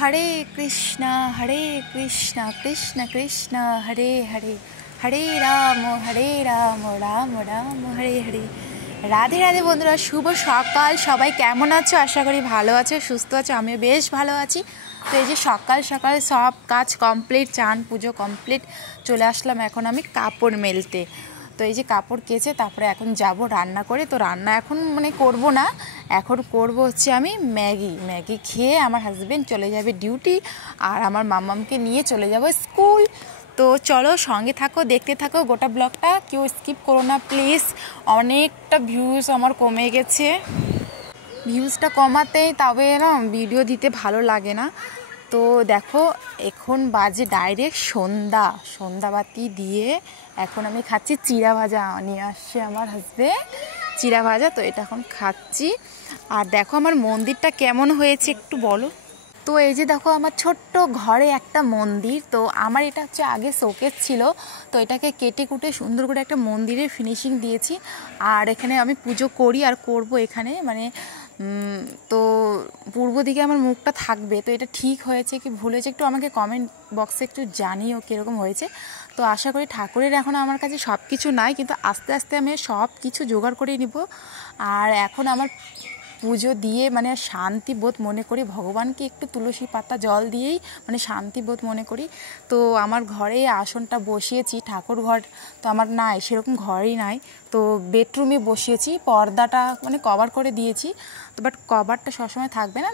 हरे कृष्णा कृष्ण कृष्ण हरे हरे हरे राम राम राम हरे हरे। রাধে রাধে বন্ধুরা, শুভ সকাল। সবাই কেমন আছো? আশা করি ভালো আছো, সুস্থ আছো। আমিও বেশ ভালো আছি। তো এই যে সকাল সকাল সব কাজ কমপ্লিট, চান পুজো কমপ্লিট, চলে আসলাম এখন আমি কাপড় মেলতে। তো এই যে কাপড় কেচে তারপরে এখন যাব রান্না করে। তো রান্না এখন করব না, এখন করব হচ্ছে আমি ম্যাগি খেয়ে আমার হাজব্যান্ড চলে যাবে ডিউটি, আর আমার মাম্মামকে নিয়ে চলে যাব স্কুল। তো চলো সঙ্গে থাকো, দেখতে থাকো গোটা ব্লগটা, কেউ স্কিপ করো না প্লিজ। অনেকটা ভিউজ আমার কমে গেছে, ভিউজটা কমাতেই তবে না ভিডিও দিতে ভালো লাগে না। তো দেখো এখন বাজে ডাইরেক্ট সন্ধ্যাবাতি দিয়ে এখন আমি খাচ্ছি চিড়া ভাজা, নিয়ে আসছে আমার হাজব্যান্ড চিড়া ভাজা। তো এটা এখন খাচ্ছি। আর দেখো আমার মন্দিরটা কেমন হয়েছে একটু বলো। তো এই যে দেখো আমার ছোট্ট ঘরে একটা মন্দির। তো আমার এটা হচ্ছে আগে শোকেস ছিল, তো এটাকে কেটে কুটে সুন্দর করে একটা মন্দিরের ফিনিশিং দিয়েছি। আর এখানে আমি পুজো করি আর করব এখানে, তো পূর্ব দিকে আমার মুখটা থাকবে। তো এটা ঠিক হয়েছে কি ভুল হয়েছে একটু আমাকে কমেন্ট বক্সে একটু জানিও কীরকম হয়েছে। তো আশা করি ঠাকুরের এখন আমার কাছে সব কিছু নাই, কিন্তু আস্তে আস্তে আমি সব কিছু জোগাড় করে নিব। আর এখন আমার পুজো দিয়ে শান্তি বোধ মনে করি, ভগবানকে একটু তুলসী পাতা জল দিয়েই শান্তি বোধ মনে করি। তো আমার ঘরে আসনটা বসিয়েছি, ঠাকুর ঘর তো আমার নাই, সেরকম ঘরই নাই। তো বেডরুমে বসিয়েছি, পর্দাটা কভার করে দিয়েছি। তো বাট কভারটা সবসময় থাকবে না,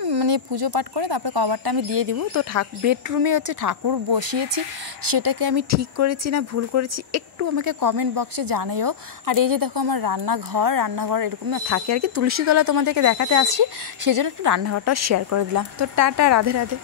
পুজো পাঠ করে তারপরে কভারটা আমি দিয়ে দিব। তো বেডরুমে হচ্ছে ঠাকুর বসিয়েছি, সেটাকে আমি ঠিক করেছি না ভুল করেছি একটু আমাকে কমেন্ট বক্সে জানাইও। আর এই যে দেখো আমার রান্নাঘর এরকম না থাকে আর কি, তুলসীতলা তোমাদেরকে দেখাতে আসছি, সেই জন্য একটু রান্নাঘরটাও শেয়ার করে দিলাম। তো টাটা, রাধে রাধে।